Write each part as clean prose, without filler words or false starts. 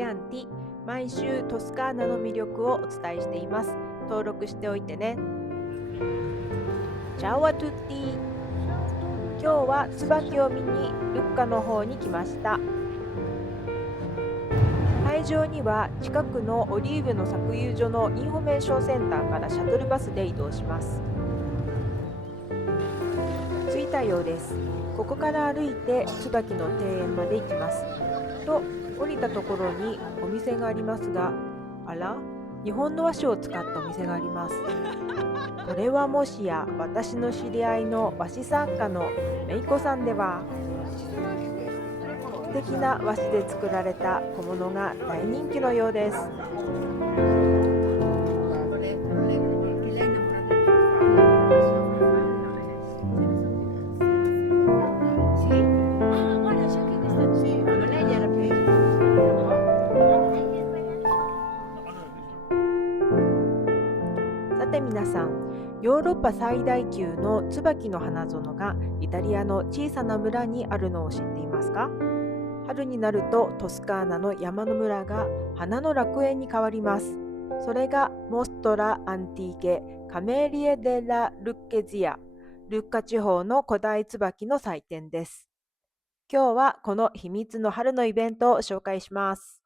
キアンティ、毎週トスカーナの魅力をお伝えしています。登録しておいてね。チャオアトゥッティ。今日は椿を見にルッカの方に来ました。会場には近くのオリーブの搾油所のインフォメーションセンターからシャトルバスで移動します。着いたようです。ここから歩いて椿の庭園まで行きます。と降りたところにお店がありますが、あら、日本の和紙を使ったお店があります。これはもしや私の知り合いの和紙作家のめいこさんでは。素敵な和紙で作られた小物が大人気のようです。さて皆さん、ヨーロッパ最大級の椿の花園がイタリアの小さな村にあるのを知っていますか？春になるとトスカーナの山の村が花の楽園に変わります。それがモストラ・アンティーケ・カメリエ・デ・ラ・ルッケジア、ルッカ地方の古代椿の祭典です。今日はこの秘密の春のイベントを紹介します。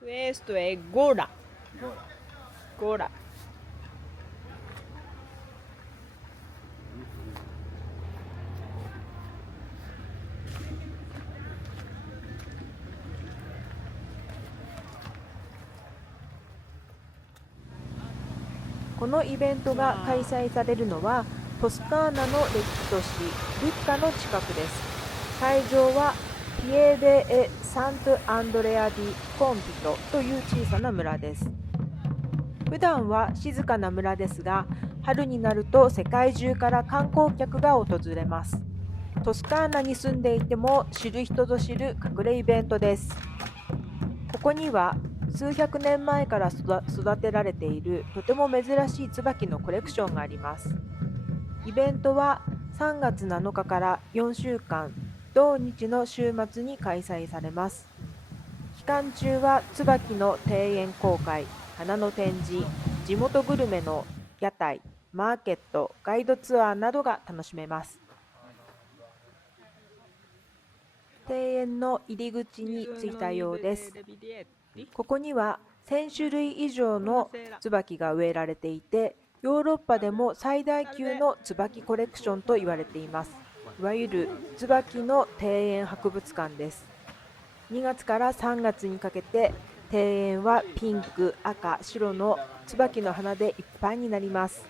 Questo è Gora。Gora。このイベントが開催されるのはトスカーナの歴史都市ルッカの近くです。会場はピエデ・エ・サント・アンドレア・ディ・コンピトという小さな村です。普段は静かな村ですが、春になると世界中から観光客が訪れます。トスカーナに住んでいても知る人ぞ知る隠れイベントです。ここには数百年前から育てられているとても珍しい椿のコレクションがあります。イベントは3月7日から4週間、同日の週末に開催されます。期間中は椿の庭園公開、花の展示、地元グルメの屋台、マーケット、ガイドツアーなどが楽しめます。庭園の入り口に着いたようです。ここには1000種類以上の椿が植えられていて、ヨーロッパでも最大級の椿コレクションと言われています。いわゆる椿の庭園博物館です。2月から3月にかけて庭園はピンク、赤、白の椿の花でいっぱいになります。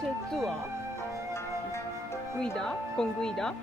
C'è tua? Guida? Con guida?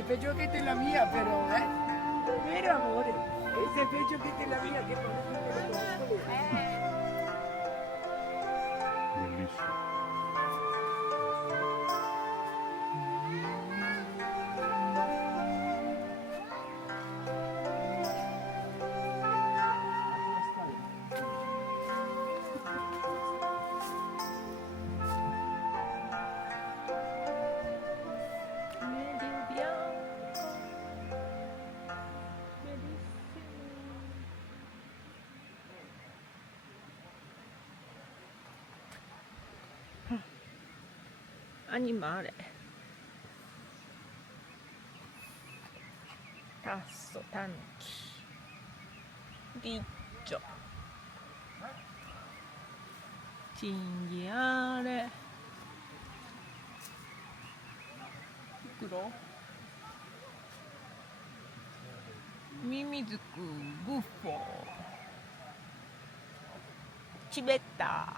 es peor que esta es la mía, pero, mira, amor, ese pecho que esta es la mía, que Bellissimo. Animale. Tasso, tanuki. Riccio. Cinghiale. Fukuro. Mimizuku, buffo. Civetta.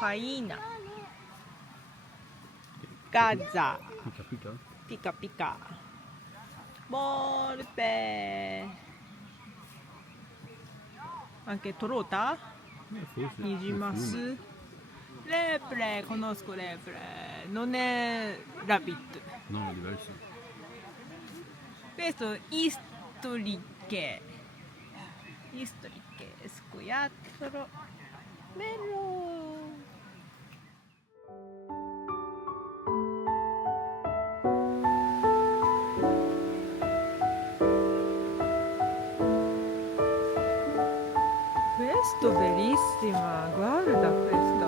Faina. Gazza. Pica pica? Pica pica. Volpe. Anche Trota? Forse. Nijimasu. Lepre, conosco Lepre. Non è Rabbit. No, è diverso. Questo Istricche. Istricche. Scoiattolo. Bello. Questo bellissima, guarda questo.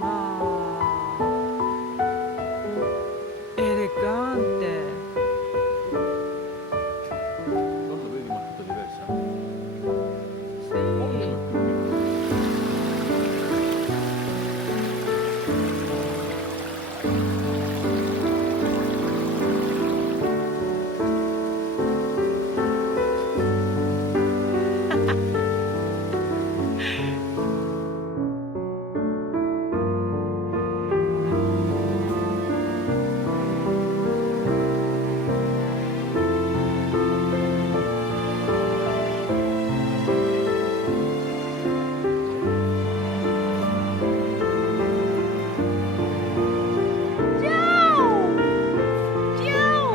Ah, elegante. Non sapevi ma tutta diversa? Sì. Ciao! Ciao!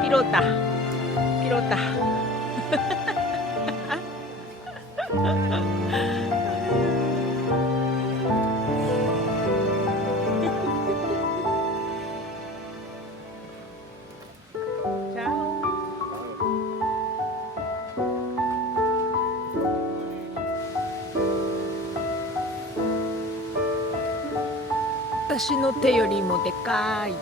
Pilota. Pilota. Ciao. 私の手よりもでかい。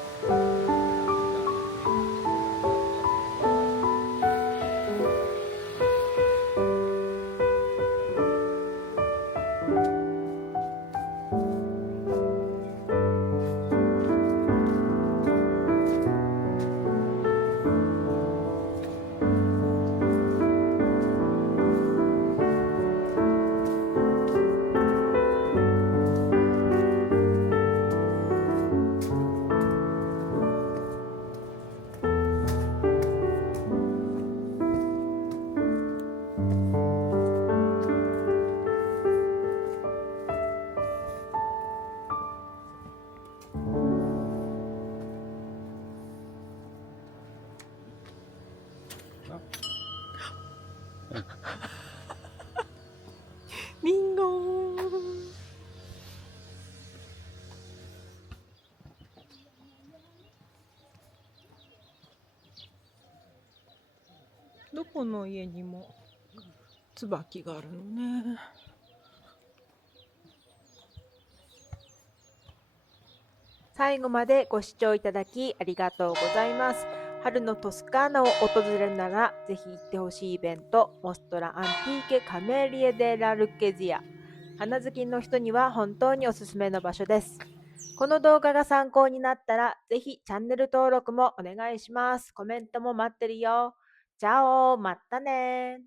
リンゴン。どこの家にも椿があるのね。最後までご視聴いただきありがとうございます。春のトスカーナを訪れるならぜひ行ってほしいイベント、モストラ・アンティーケ・カメリエ・デ・ラ・ルッケジア。花好きの人には本当におすすめの場所です。この動画が参考になったらぜひチャンネル登録もお願いします。コメントも待ってるよ。チャオ、またね。